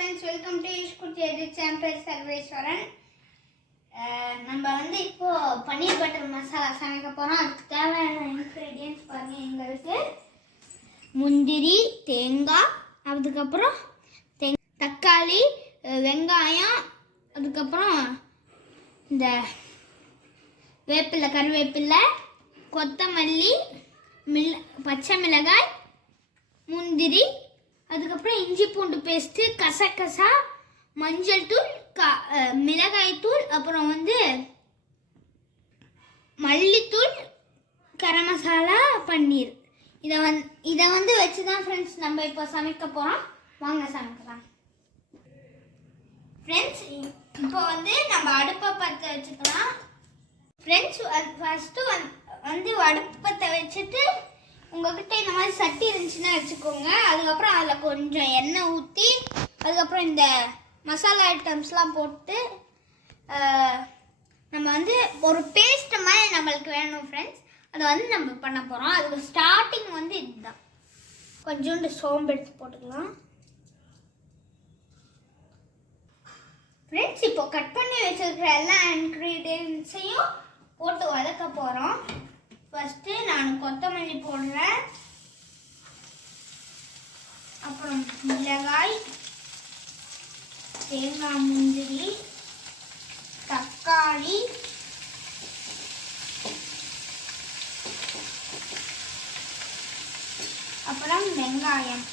friends, welcome to Ishkuti Edit Champion Sarveshwaran. நம்ம வந்து இப்போ பன்னீர் பட்டர் மசாலா சமைக்க போறோம். அதுக்கு தேவையான இன்கிரிடியன்ட்ஸ் பாருங்க. எங்களுக்கு முந்திரி, தேங்காய், அதுக்கப்புறம் தக்காளி, வெங்காயம், அதுக்கப்புறம் இந்த வேப்பிலை, கருவேப்பிலை, கொத்தமல்லி, பச்சை மிளகாய், முந்திரி, அதுக்கப்புறம் இஞ்சி பூண்டு பேஸ்ட்டு, கசகசா, மஞ்சள் தூள், மிளகாய் தூள், அப்புறம் வந்து மல்லித்தூள், கரம் மசாலா, பன்னீர். இதை வந்து வச்சு தான் ஃப்ரெண்ட்ஸ் நம்ம இப்போ சமைக்க போகிறோம். வாங்க சமைக்கலாம். ஃப்ரெண்ட்ஸ் இப்போ வந்து நம்ம அடுப்பை பற்ற வச்சுக்கலாம். ஃப்ரெண்ட்ஸ் ஃபஸ்ட்டு வந்து அடுப்பத்தை வச்சுட்டு உங்ககிட்ட இந்த மாதிரி சட்டி இருந்துச்சுன்னா வச்சுக்கோங்க. அதுக்கப்புறம் அதில் கொஞ்சம் எண்ணெய் ஊற்றி அதுக்கப்புறம் இந்த மசாலா ஐட்டம்ஸ்லாம் போட்டு நம்ம வந்து ஒரு பேஸ்ட் மாதிரி நம்மளுக்கு வேணும் ஃப்ரெண்ட்ஸ். அதை வந்து நம்ம பண்ண போகிறோம். அதுக்கு ஸ்டார்டிங் வந்து இதுதான். கொஞ்சோண்டு சோம்பு எடுத்து போட்டுக்கலாம். ஃப்ரெண்ட்ஸ் இப்போ கட் பண்ணி வச்சுருக்கிற எல்லா இன்க்ரீடியன்ஸையும் போட்டு வதக்க போகிறோம். ஃபஸ்ட்டு நான் கொத்தமல்லி போடுறேன், அப்புறம் மிளகாய், தேங்காய், முந்திரி, தக்காளி, அப்புறம் வெங்காயம்.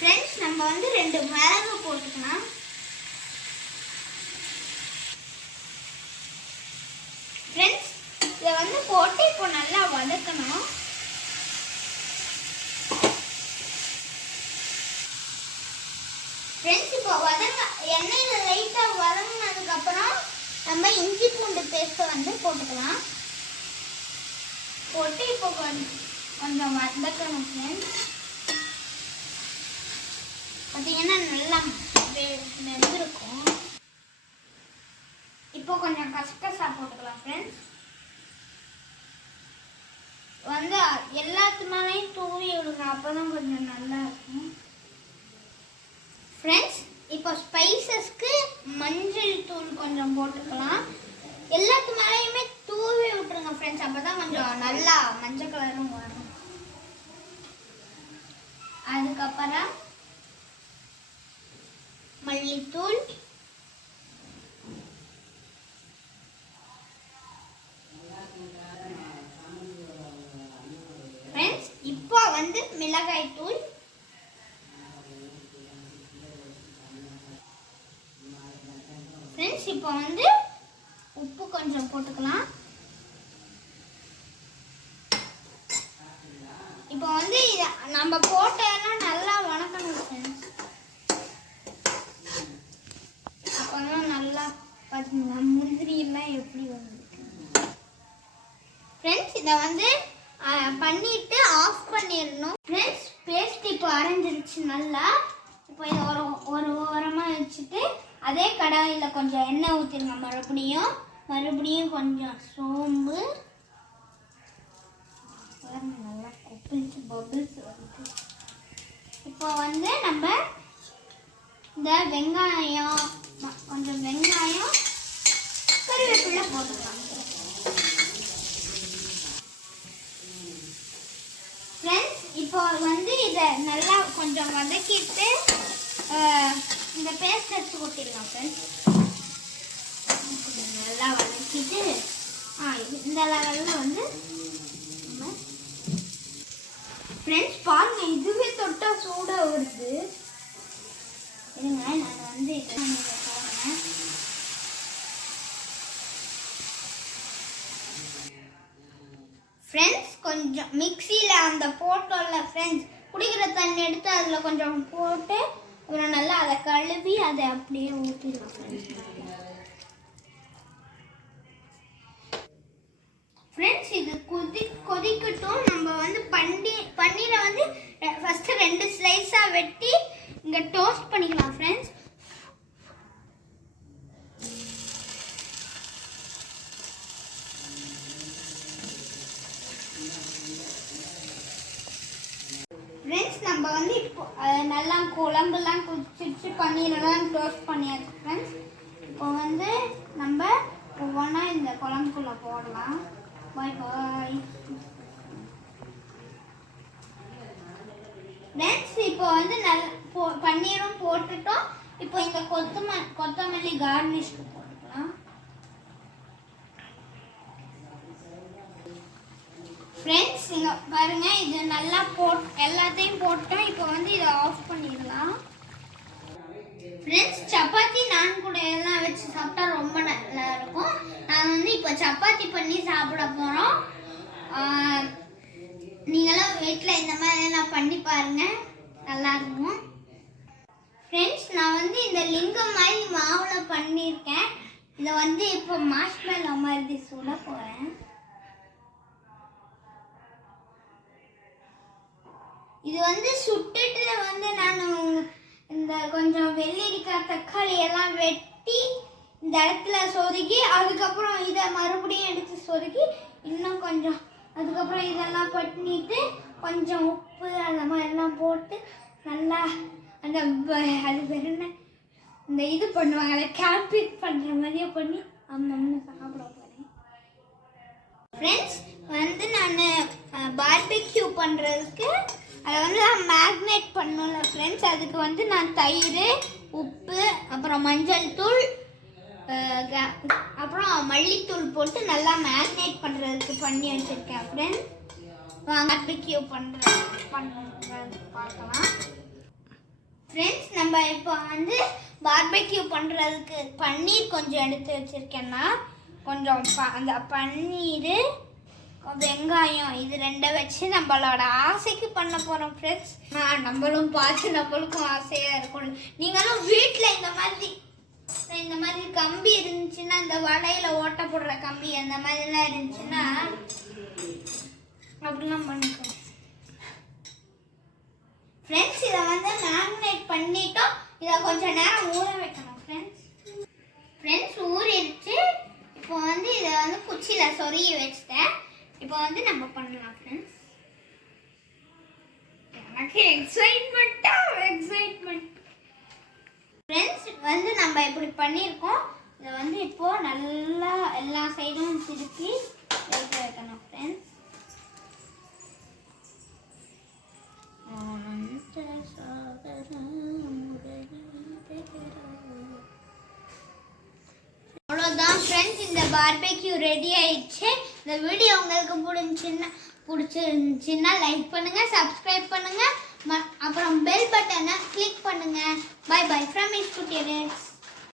ஃப்ரெண்ட்ஸ் நம்ம வந்து 2 மிளகு போட்டுக்கலாம். ஃப்ரெண்ட்ஸ் இதை வந்து போட்டு இப்போ நல்லா வதக்கணும். ஃப்ரெண்ட்ஸ் இப்போ எண்ணெயில் லைட்டாக வதங்கினதுக்கப்புறம் நம்ம இஞ்சி பூண்டு பேஸ்ட்டை வந்து போட்டுக்கலாம். போட்டு இப்போ கொஞ்சம் வதக்கணும் ஃப்ரெண்ட்ஸ். பார்த்தீங்கன்னா நல்லா வெந்திருக்கும். இப்போ கொஞ்சம் கசகசா போட்டுக்கலாம் ஃப்ரெண்ட்ஸ். வந்து எல்லாத்துனாலையும் தூவி விடுங்க, அப்போதான் கொஞ்சம் நல்லா இருக்கும். ஃப்ரெண்ட்ஸ் இப்போ ஸ்பைசஸ்க்கு மஞ்சள் தூள் கொஞ்சம் போட்டுக்கலாம். எல்லாத்து மேலேயுமே தூவி விட்டுருங்க ஃப்ரெண்ட்ஸ், அப்போ தான் கொஞ்சம் நல்லா மஞ்சள் கலரும் வரும். அதுக்கப்புறம் மல்லித்தூள், ஃப்ரெண்ட்ஸ் இப்போ வந்து மிளகாய் தூள், ஃப்ரெண்ட்ஸ் இப்போ வந்து உப்பு கொஞ்சம் போட்டுக்கலாம். இப்போ வந்து நம்ம போட்டெல்லாம் நல்லா வணக்கணும் ஃப்ரெண்ட்ஸ். நல்லா பார்த்தீங்களா முந்திரி எல்லாம் எப்படி வந்துருக்கு. ஃப்ரெண்ட்ஸ் இதை வந்து பண்ணிட்டு ஆஃப் பண்ணிடணும். ஃப்ரெண்ட்ஸ் பேஸ்ட் இப்போ அரைஞ்சிருச்சு நல்லா. இப்போ இதை ஒரு ஓரமாக வச்சுட்டு அதே கடாயில் கொஞ்சம் எண்ணெய் ஊற்றிருங்க. மறுபடியும் கொஞ்சம் சோம்பு, நல்லா கொப்பிச்சு பபிள்ஸ் வருது. இப்போ வந்து நம்ம இந்த வெங்காயம், கருவேப்பிலை போட்டுக்கலாம். ஃப்ரெண்ட்ஸ் இப்போ வந்து இதை நல்லா கொஞ்சம் வதக்கிட்டு இந்த பேஸ்ட் எடுத்து ஊற்றிடலாம் ஃப்ரெண்ட்ஸ். நல்லா வதக்கிட்டு இந்த லெவலில் வந்து ஃப்ரெண்ட்ஸ் பாருங்க, இதுவே தொட்டா சூடாக வருது. இருங்க நான் வந்து போடுறேன். ஃப்ரெண்ட்ஸ் கொஞ்சம் மிக்சியில் அந்த போட்டோம்ல ஃப்ரெண்ட்ஸ், குடிக்கிற தண்ணி எடுத்து அதில் கொஞ்சம் போட்டு அப்புறம் நல்லா அதை கழுவி அதை அப்படியே ஊற்றிடலாம் ஃப்ரெண்ட்ஸ். இது கொதிக்கட்டும். நம்ம வந்து பன்னீரை வந்து ஃபஸ்ட்டு 2 ஸ்லைஸாக வெட்டி இங்கே டோஸ்ட் பண்ணிக்கலாம் ஃப்ரெண்ட்ஸ். ஃப்ரெண்ட்ஸ் நம்ம வந்து இப்போ நல்லா குழம்புலாம் குடிச்சிட்டு பன்னீரெல்லாம் டோஸ்ட் பண்ணியாச்சு ஃப்ரெண்ட்ஸ். இப்போ வந்து நம்ம ஒவ்வொன்றா இந்த குழம்புக்குள்ளே போடலாம். பாய் பாய் ஃப்ரெண்ட்ஸ். இப்போ வந்து பன்னீரும் போட்டுட்டோம். இப்போ இந்த கொத்தமல்லி கார்னிஷ்க்கு போட்டுக்கலாம் ஃப்ரெண்ட்ஸ். இங்கே பாருங்க, இது நல்லா எல்லாத்தையும் போட்டோம். இப்போ வந்து இதை ஆஃப் பண்ணிடலாம் ஃப்ரெண்ட்ஸ். சப்பாத்தி நான் கூட எல்லாம் வச்சு சாப்பிட்டா ரொம்ப நல்லா இருக்கும். நான் வந்து இப்போ சப்பாத்தி பண்ணி சாப்பிட போகிறோம். நீங்களும் வீட்டில் இந்த மாதிரி எல்லாம் பண்ணி பாருங்க, நல்லா இருக்கும் ஃப்ரெண்ட்ஸ். நான் வந்து இந்த லிங்கம் மாதிரி மாவில் பண்ணியிருக்கேன். இதை வந்து இப்போ மார்ஷ்மெல்லோ மாதிரி சுட போகிறேன். இது வந்து சுட்டுட்டு வந்து நான் இந்த கொஞ்சம் வெள்ளரிக்காய் தக்காளி எல்லாம் வெட்டி இந்த இடத்துல சொருகி, அதுக்கப்புறம் இதை மறுபடியும் எடுத்து சொருகி இன்னும் கொஞ்சம், அதுக்கப்புறம் இதெல்லாம் பண்ணிட்டு கொஞ்சம் உப்பு அந்த மாதிரிலாம் போட்டு நல்லா அந்த அது பேர் என்ன, இந்த இது பண்ணுவாங்கல்ல கேம்பிங் பண்ணுற மாதிரியே பண்ணி அம்மன்னு சாப்பிட போகிறேன் ஃப்ரெண்ட்ஸ். வந்து நான் பார்பிக்யூ பண்ணுறதுக்கு அதை வந்து நான் மேக்னேட் பண்ணல ஃப்ரெண்ட்ஸ். அதுக்கு வந்து நான் தயிர், உப்பு, அப்புறம் மஞ்சள் தூள், அப்புறம் மல்லித்தூள் போட்டு நல்லா மேக்னேட் பண்ணுறதுக்கு பண்ணி வச்சுருக்கேன் ஃப்ரெண்ட்ஸ். பார்பிக்யூ பண்ணுறது பார்க்கலாம் ஃப்ரெண்ட்ஸ். நம்ம இப்போ வந்து பார்பிக்யூ பண்ணுறதுக்கு பன்னீர் கொஞ்சம் எடுத்து வச்சுருக்கேன்னா, கொஞ்சம் அந்த பன்னீர், வெங்காயம், இது ரெண்டை வச்சு நம்மளோட ஆசைக்கு பண்ண போகிறோம் ஃப்ரெண்ட்ஸ். நம்மளும் பார்த்து நம்மளுக்கும் ஆசையாக இருக்கும். நீங்களும் வீட்டில் இந்த மாதிரி கம்பி இருந்துச்சுன்னா, இந்த வடையில் ஓட்ட போடுற கம்பி அந்த மாதிரிலாம் இருந்துச்சுன்னா அப்படிலாம் பண்ணிக்கோங்க ஃப்ரெண்ட்ஸ். இதை வந்து மேரினேட் பண்ணிட்டோம். இதை கொஞ்சம் நேரம் ஊற வைக்கணும் ஃப்ரெண்ட்ஸ். ஊறிடுச்சு. இப்போ வந்து இதை வந்து குச்சியில் சொருகி வச்சுட்டேன். இப்போ வந்து நம்ம பண்ணலாம் ஃப்ரெண்ட்ஸ். எனக்கு எக்ஸைட்மெண்ட் ஃப்ரெண்ட்ஸ். வந்து நம்ம இப்படி பண்ணியிருக்கோம். இதை வந்து இப்போ நல்லா எல்லா சைடும் திருப்பி எடுத்து வைக்கணும் ஃப்ரெண்ட்ஸ். அவ்வளோதான் ஃப்ரெண்ட்ஸ், இந்த பார்பிக்யூ ரெடி ஆயிடுச்சு. இந்த வீடியோ உங்களுக்கு பிடிச்சிருந்துச்சுன்னா லைக் பண்ணுங்க, சப்ஸ்கிரைப் பண்ணுங்க, அப்புறம் பெல் பட்டனை கிளிக் பண்ணுங்க. பை பை ஃப்ரம் இஸ் குட்டியர்ஸ்.